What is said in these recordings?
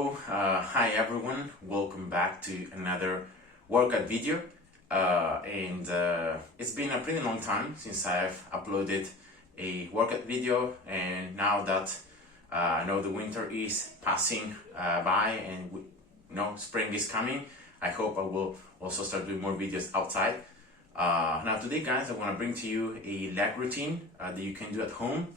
Hi everyone, welcome back to another workout video. It's been a pretty long time since I've uploaded a workout video, and now that I know the winter is passing by and spring is coming, I hope I will also start doing more videos outside. Now today guys, I want to bring to you a leg routine that you can do at home,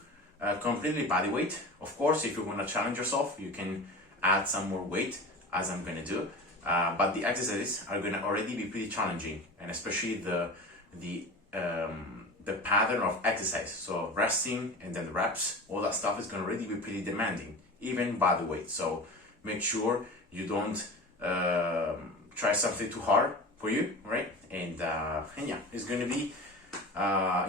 completely body weight. Of course, if you want to challenge yourself, you can add some more weight, as I'm going to do, but the exercises are going to already be pretty challenging, and especially the pattern of exercise, so resting and then the reps, all that stuff is going to already be pretty demanding, even body weight. So make sure you don't try something too hard for you, right? And yeah, it's going to be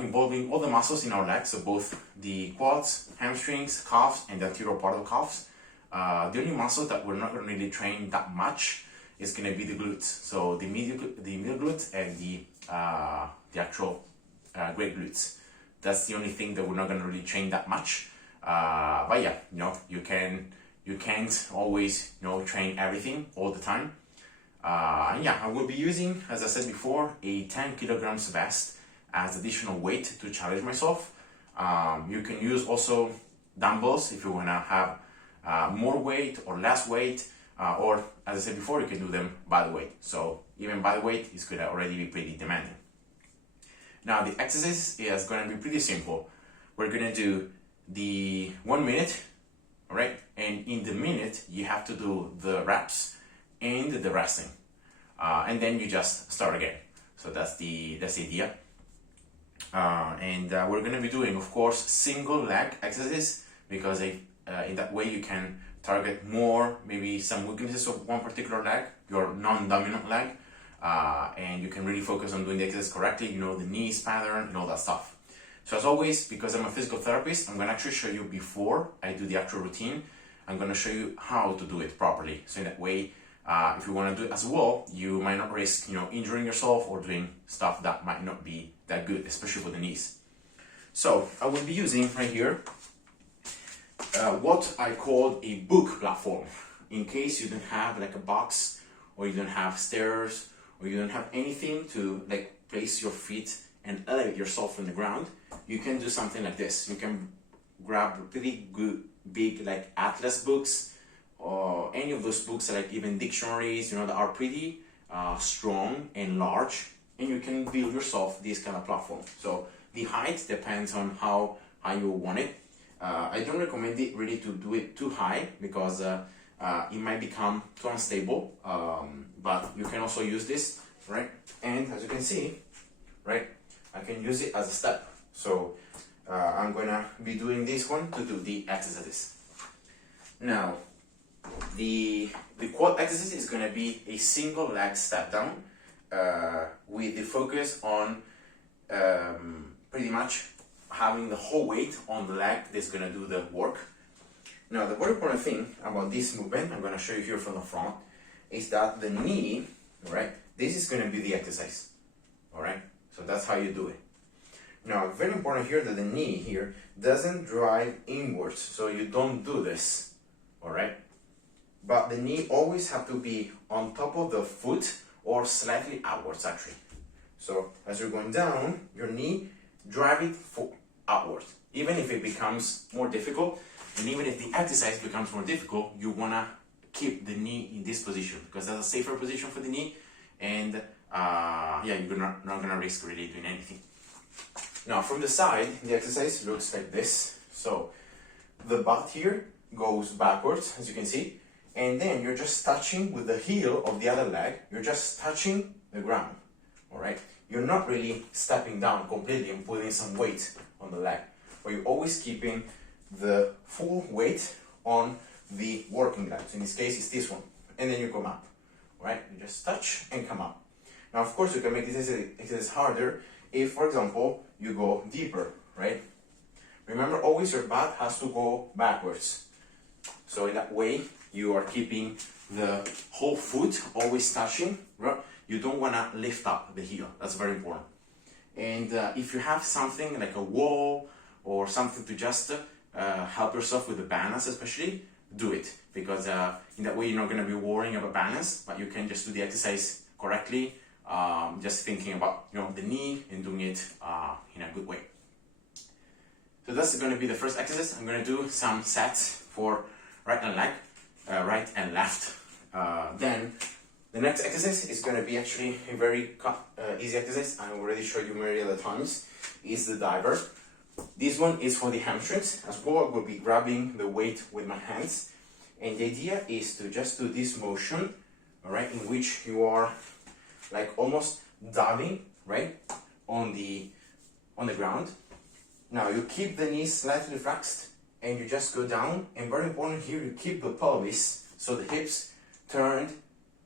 involving all the muscles in our legs, so both the quads, hamstrings, calves, and the anterior part of the calves. The only muscle that we're not going to really train that much is going to be the glutes, so the middle glutes and the actual great glutes. That's the only thing that we're not going to really train that much. But yeah, you can't always train everything all the time. And yeah, I will be using, as I said before, a 10 kilograms vest as additional weight to challenge myself. You can use also dumbbells if you want to have more weight or less weight, or as I said before, you can do them body weight. So even body weight is going to already be pretty demanding. Now the exercise is going to be pretty simple. We're going to do the 1 minute, all right? And in the minute, you have to do the reps and the resting, and then you just start again. So that's the idea. We're going to be doing, of course, single leg exercises, because in that way you can target more, maybe some weaknesses of one particular leg, your non-dominant leg, and you can really focus on doing the exercise correctly, the knees pattern and all that stuff. So as always, because I'm a physical therapist, I'm going to actually show you before I do the actual routine. I'm going to show you how to do it properly. So in that way, if you want to do it as well, you might not risk injuring yourself or doing stuff that might not be that good, especially for the knees. So I will be using right here what I call a book platform, in case you don't have like a box, or you don't have stairs, or you don't have anything to place your feet and elevate yourself from the ground. You can do something like this. You can grab pretty good big atlas books, or any of those books, like even dictionaries, that are pretty strong and large, and you can build yourself this kind of platform. So the height depends on how high you want it. I don't recommend it really to do it too high, because it might become too unstable, but you can also use this, right? And as you can see, right, I can use it as a step. So I'm gonna be doing this one to do the exercises. Now the quad exercise is gonna be a single leg step down, with the focus on pretty much having the whole weight on the leg that's going to do the work. Now, the very important thing about this movement, I'm going to show you here from the front, is that the knee, right, this is going to be the exercise, all right? So that's how you do it. Now, very important here that the knee here doesn't drive inwards, so you don't do this, all right? But the knee always have to be on top of the foot or slightly outwards, actually. So as you're going down, your knee drive it outwards. Even if it becomes more difficult, and even if the exercise becomes more difficult, you want to keep the knee in this position, because that's a safer position for the knee, and yeah, you're not going to risk really doing anything. Now from the side, the exercise looks like this. So the butt here goes backwards, as you can see, and then you're just touching with the heel of the other leg, you're just touching the ground, all right? You're not really stepping down completely and putting some weight on the leg, but you're always keeping the full weight on the working leg. So in this case, it's this one, and then you come up, right? You just touch and come up. Now, of course, you can make this exercise harder if, for example, you go deeper, right? Remember, always your butt has to go backwards. So in that way, you are keeping the whole foot always touching, right? You don't want to lift up the heel. That's very important. And if you have something like a wall or something to just help yourself with the balance, especially, do it, because in that way you're not going to be worrying about balance, but you can just do the exercise correctly, just thinking about the knee and doing it in a good way. So that's going to be the first exercise. I'm going to do some sets for right and right and left. Then the next exercise is going to be actually a very easy exercise. I already showed you many other times. Is the diver. This one is for the hamstrings as well. I will be grabbing the weight with my hands, and the idea is to just do this motion, all right, in which you are like almost diving right on the ground. Now you keep the knees slightly flexed and you just go down, and very important here, you keep the pelvis, so the hips turned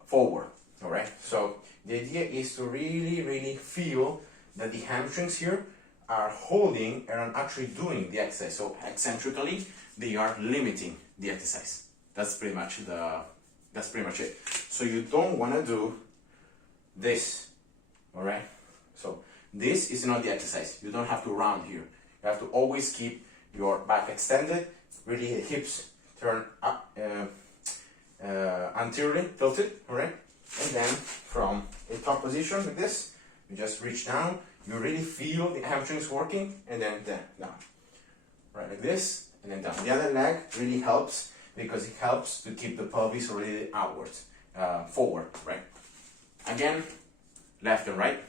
forward, all right? So the idea is to really feel that the hamstrings here are holding and are actually doing the exercise. So eccentrically, they are limiting the exercise. That's pretty much it. So you don't want to do this, all right? So this is not the exercise. You don't have to round here. You have to always keep your back extended, really the hips turn up, anteriorly tilted, all right? And then from a top position like this, you just reach down. You really feel the hamstrings working, and then down. Right, like this, and then down. The other leg really helps because it helps to keep the pelvis really outwards, forward, right? Again, left and right.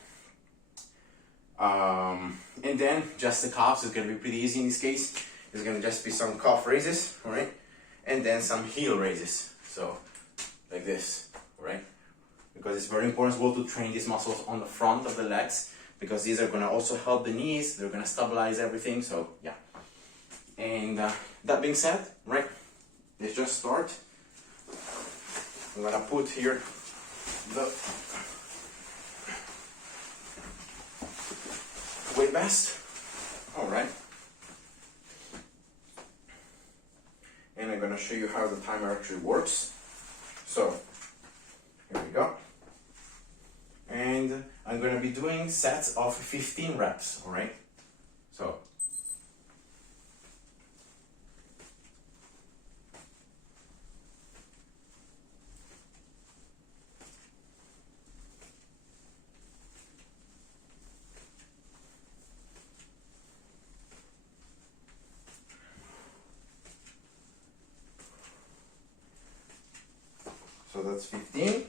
And then just the calves is going to be pretty easy in this case. It's going to just be some calf raises, all right? And then some heel raises. So, like this, all right? Because it's very important as well to train these muscles on the front of the legs, because these are going to also help the knees. They're going to stabilize everything. So yeah. And that being said, right, let's just start. I'm going to put here the weight vest. All right. And I'm going to show you how the timer actually works. So here we go. And I'm going to be doing sets of 15 reps, all right? So that's 15.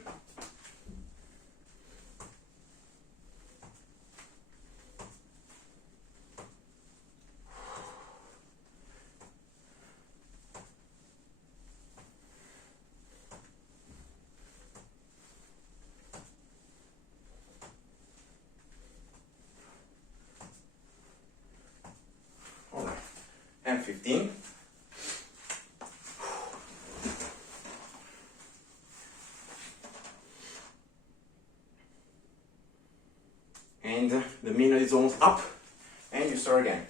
All right, and 15. And the minute is almost up, and you start again.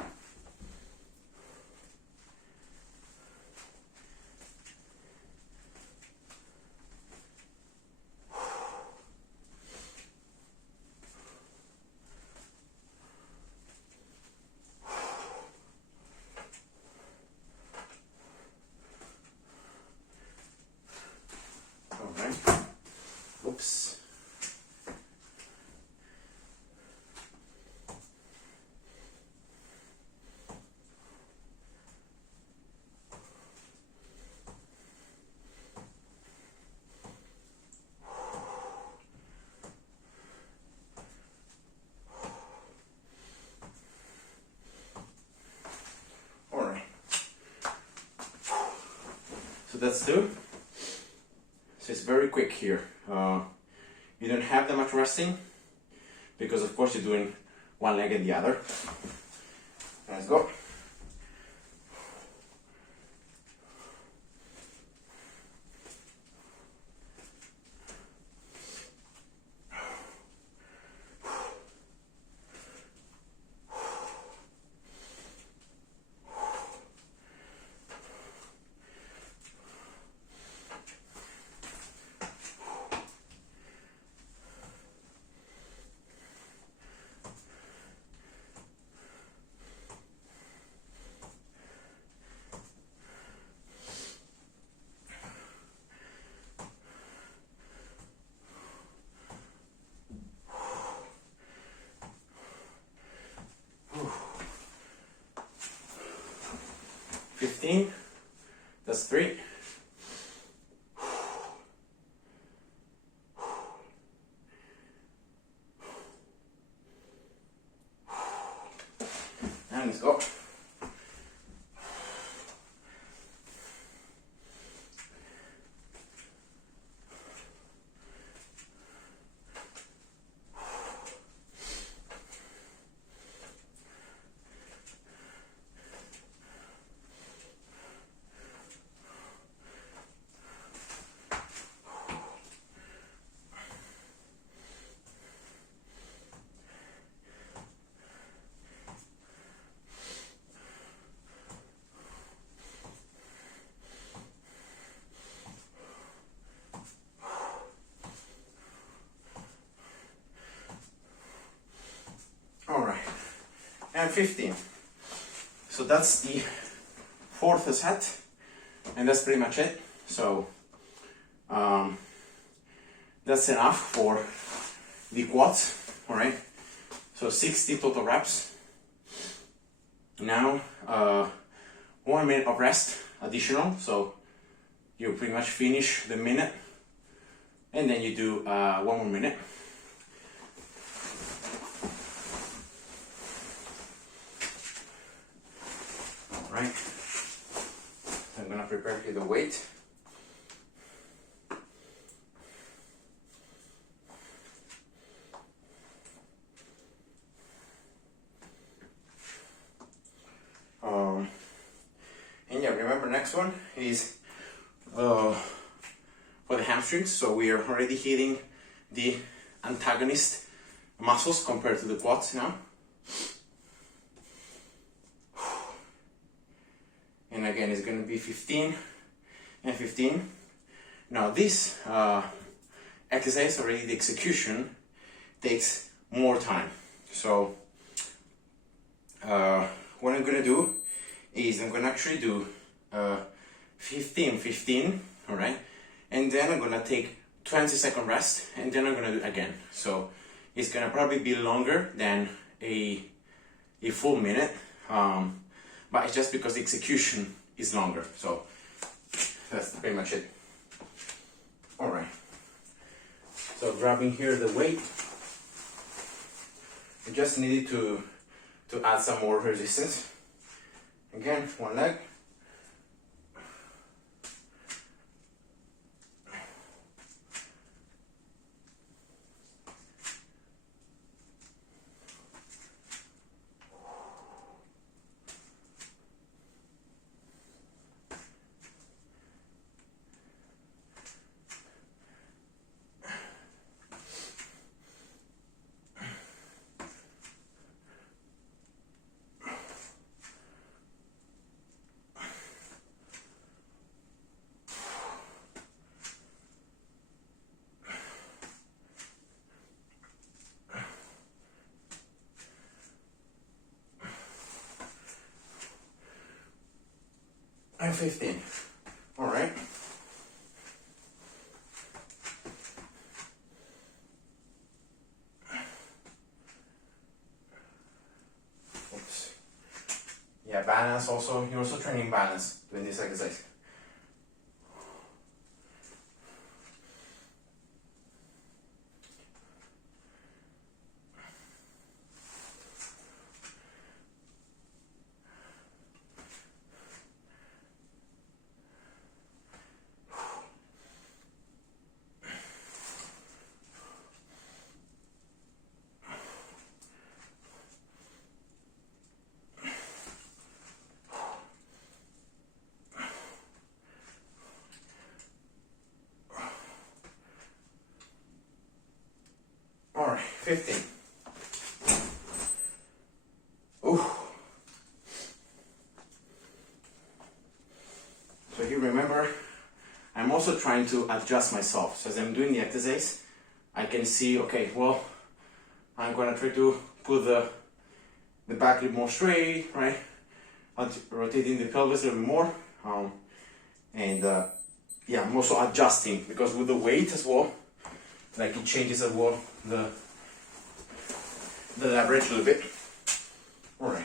All right. Oops. So that's two. So it's very quick here. You don't have that much resting because of course you're doing one leg and the other. Let's go. 15. That's 3. And let's go. Alright, and 15. So that's the 4th set, and that's pretty much it. So that's enough for the quads, alright? So 60 total reps. Now 1 minute of rest additional, so you pretty much finish the minute, and then you do 1 more minute. Right, so I'm gonna prepare here the weight. And yeah, remember next one is for the hamstrings. So we are already hitting the antagonist muscles compared to the quads now. And again, it's going to be 15 and 15. Now this exercise, already the execution, takes more time. So what I'm going to do is I'm going to actually do 15, 15, all right? And then I'm going to take 20-second rest, and then I'm going to do it again. So it's going to probably be longer than a full minute. But it's just because the execution is longer. So that's pretty much it. All right. So grabbing here the weight, I just needed to add some more resistance. Again, one leg. And 15. All right. Oops. Yeah, balance also. You're also training balance doing this exercise. All right, 15. Ooh. So you remember, I'm also trying to adjust myself. So as I'm doing the exercise, I can see, okay, well, I'm gonna try to put the back a little more straight, right? Rotating the pelvis a little more. Yeah, I'm also adjusting because with the weight as well, like it changes as well the leverage a little bit. All right.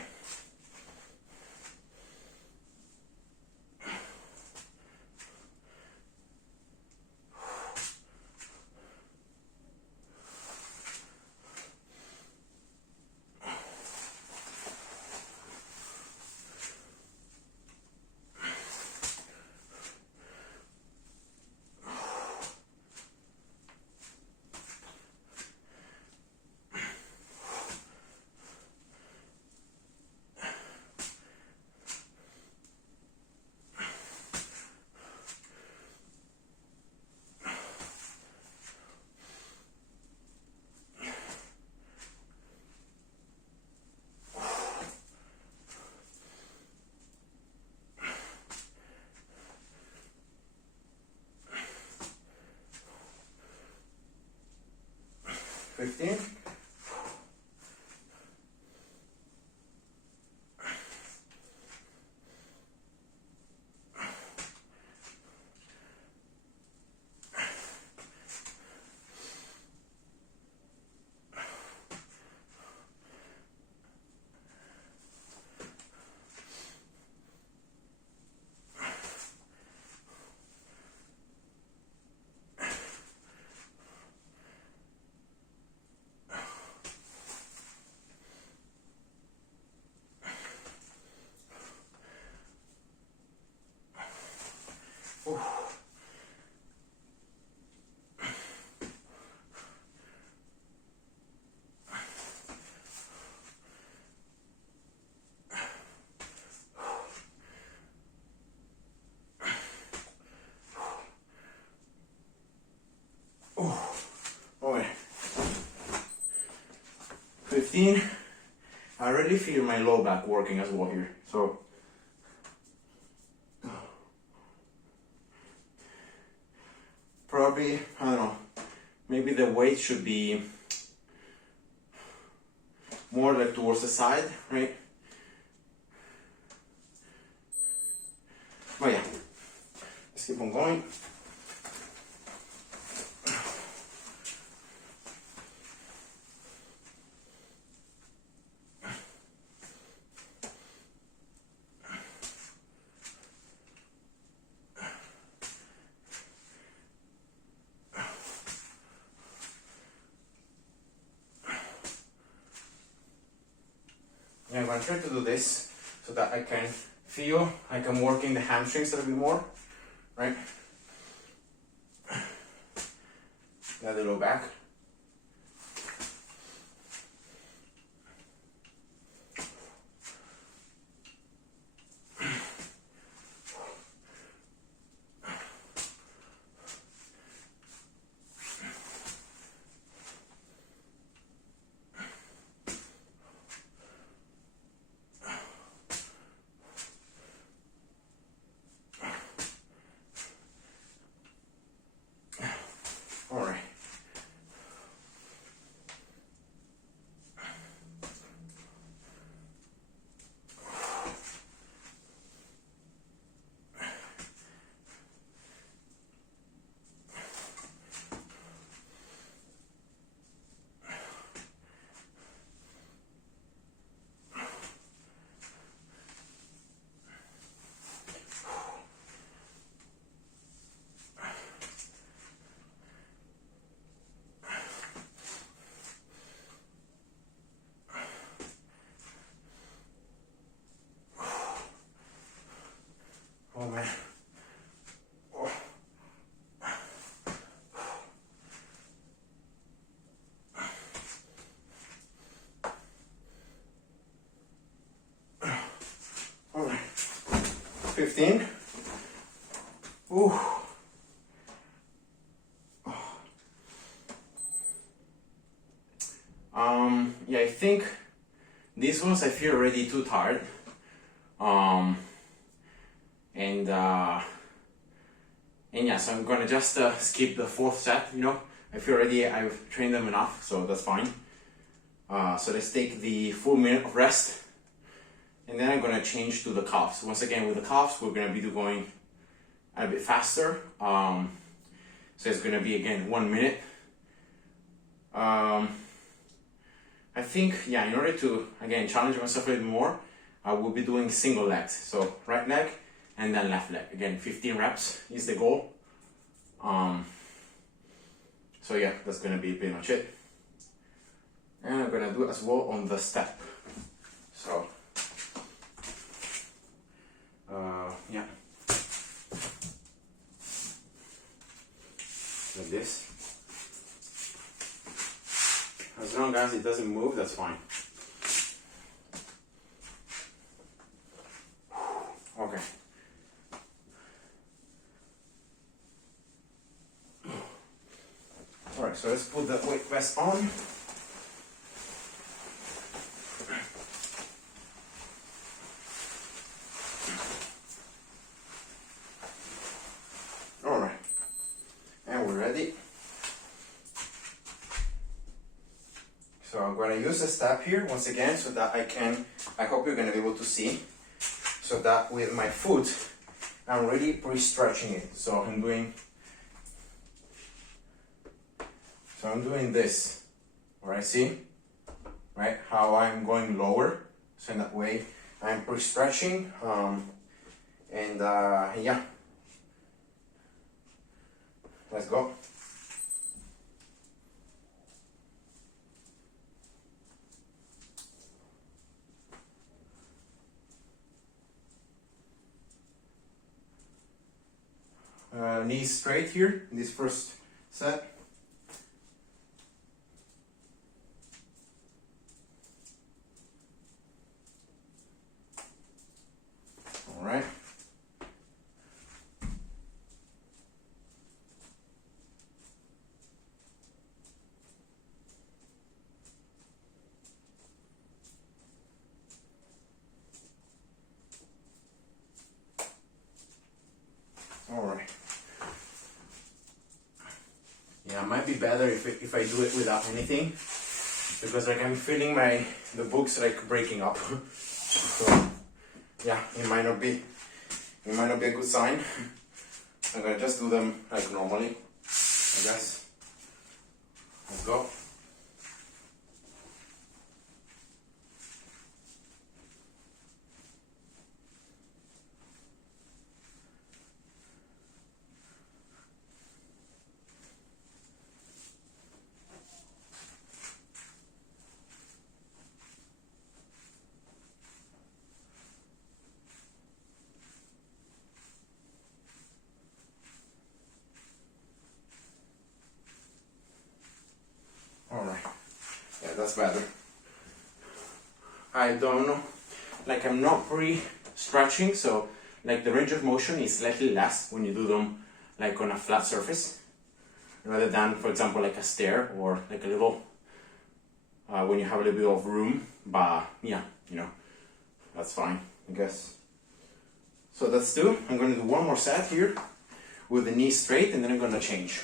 15. Okay. 15. I already feel my low back working as well here. So probably, I don't know, maybe the weight should be more like towards the side, right? But yeah, let's keep on going. Yeah, I'm going to try to do this so that I can feel like I'm working the hamstrings a little bit more, right? The low back. All right. Oh man. Oh. All right. 15. Ooh. Yeah, I think these ones I feel already too tired. And yeah, so I'm gonna just skip the fourth set. You know, I feel already I've trained them enough, so that's fine. So let's take the full minute of rest, and then I'm gonna change to the calves. Once again, with the calves, we're gonna be going a bit faster. So it's gonna be again 1 minute. I think, yeah, in order to again challenge myself a little more, I will be doing single legs. So right leg and then left leg. Again, 15 reps is the goal. So yeah, that's gonna be pretty much it. And I'm gonna do it as well on the step. So, yeah, like this. As long as it doesn't move, that's fine. Okay. Alright, so let's put the weight vest on. Alright. And we're ready. gonna use a step here once again so that I hope you're gonna be able to see, so that with my foot, I'm really pre-stretching it. So I'm doing this, right? See, right? How I'm going lower, so in that way I'm pre-stretching, and yeah, let's go. Knees straight here in this first set. All right. All right. Yeah, it might be better if I do it without anything, because like I'm feeling the books like breaking up. So yeah, it might not be a good sign. I'm gonna just do them like normally, I guess. Let's go. Alright, yeah, that's better. I don't know, like I'm not pre-stretching, so like the range of motion is slightly less when you do them like on a flat surface, rather than, for example, like a stair or like a little, when you have a little bit of room, but yeah, you know, that's fine, I guess. So that's two. I'm going to do one more set here with the knees straight, and then I'm going to change.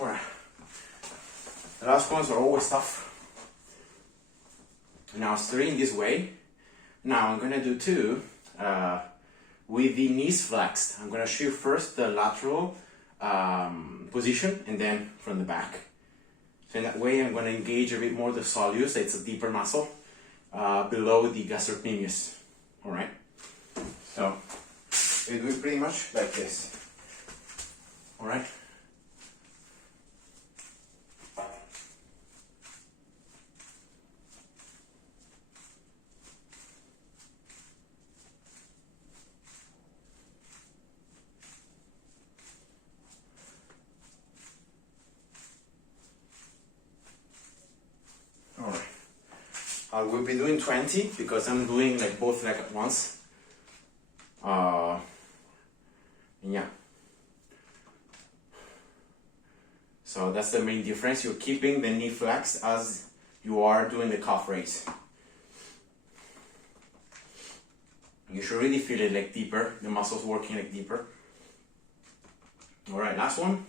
Alright. The last ones are always tough. Now straight in this way. Now I'm gonna do two with the knees flexed. I'm gonna show you first the lateral position and then from the back. So in that way I'm gonna engage a bit more the soleus, it's a deeper muscle, below the gastrocnemius. Alright? So we do it pretty much like this. Alright? I will be doing 20 because I'm doing like both leg at once. Yeah. So that's the main difference. You're keeping the knee flexed as you are doing the calf raise. You should really feel it like deeper, the muscles working like deeper. Alright, last one.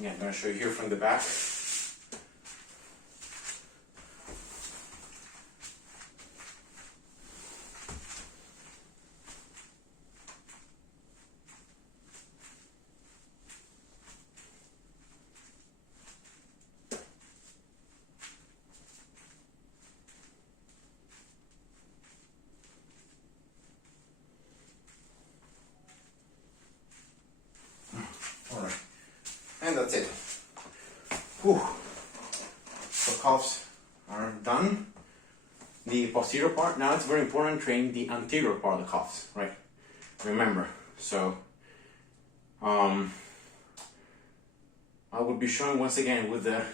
Yeah, I'm going to show you here from the back. Alright, and that's it. Whew. So calves are done. The posterior part, now it's very important to train the anterior part of the calves, right? remember. So I will be showing once again with the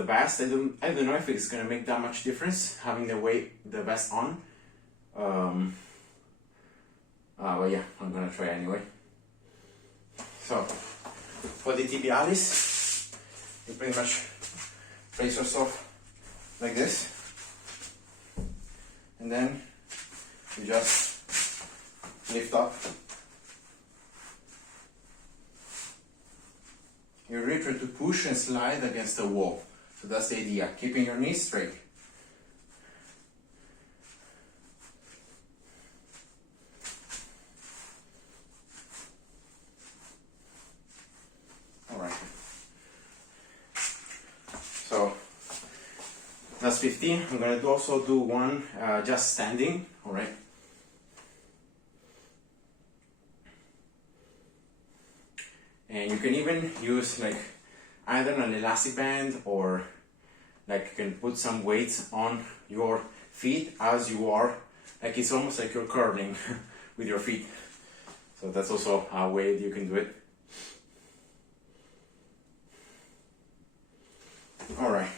vest. I don't know if it's gonna make that much difference having the vest on. But yeah, I'm gonna try anyway. So for the tibialis, you pretty much place yourself like this, and then you just lift up. You really try to push and slide against the wall. So that's the idea, keeping your knees straight. Alright. So that's 15. I'm going to also do one just standing. Alright. And you can even use like either an elastic band or like you can put some weights on your feet as you are, like it's almost like you're curling with your feet. So that's also a way you can do it. Alright,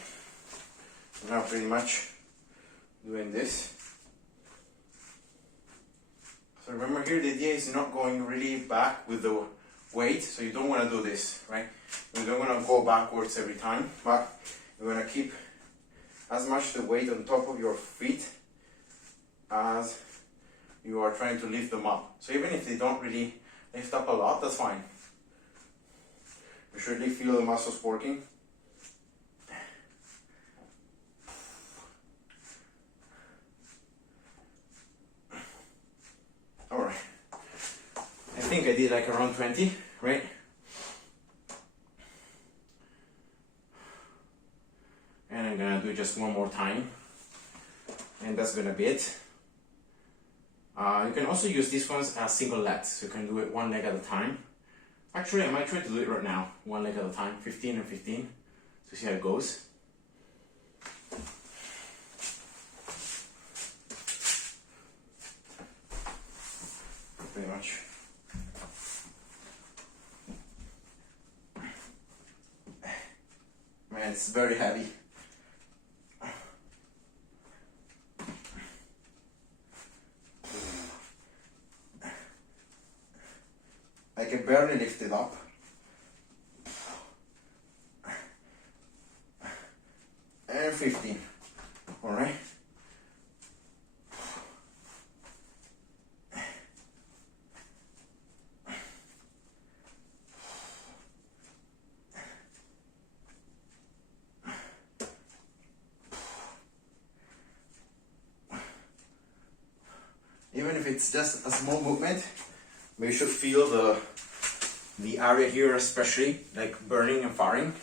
now pretty much doing this. So remember here the idea is not going really back with the weight, so you don't want to do this, right? You don't want to go backwards every time, but you want to keep as much the weight on top of your feet as you are trying to lift them up. So even if they don't really lift up a lot, that's fine. You should really feel the muscles working. Alright. I think I did like around 20, right? And I'm gonna do just one more time, and that's gonna be it. You can also use these ones as single legs, so you can do it one leg at a time. Actually, I might try to do it right now, one leg at a time, 15 and 15, to see how it goes. Pretty much. Man, it's very heavy. I can barely lift it up. And 15. Alright. Even if it's just a small movement, we should feel the area here especially, like burning and firing.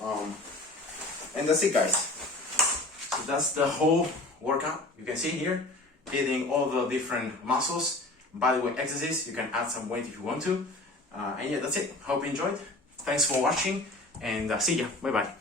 And that's it, guys. So that's the whole workout. You can see here, hitting all the different muscles. Bodyweight exercise, you can add some weight if you want to. And yeah, that's it. Hope you enjoyed. Thanks for watching, and see ya. Bye bye.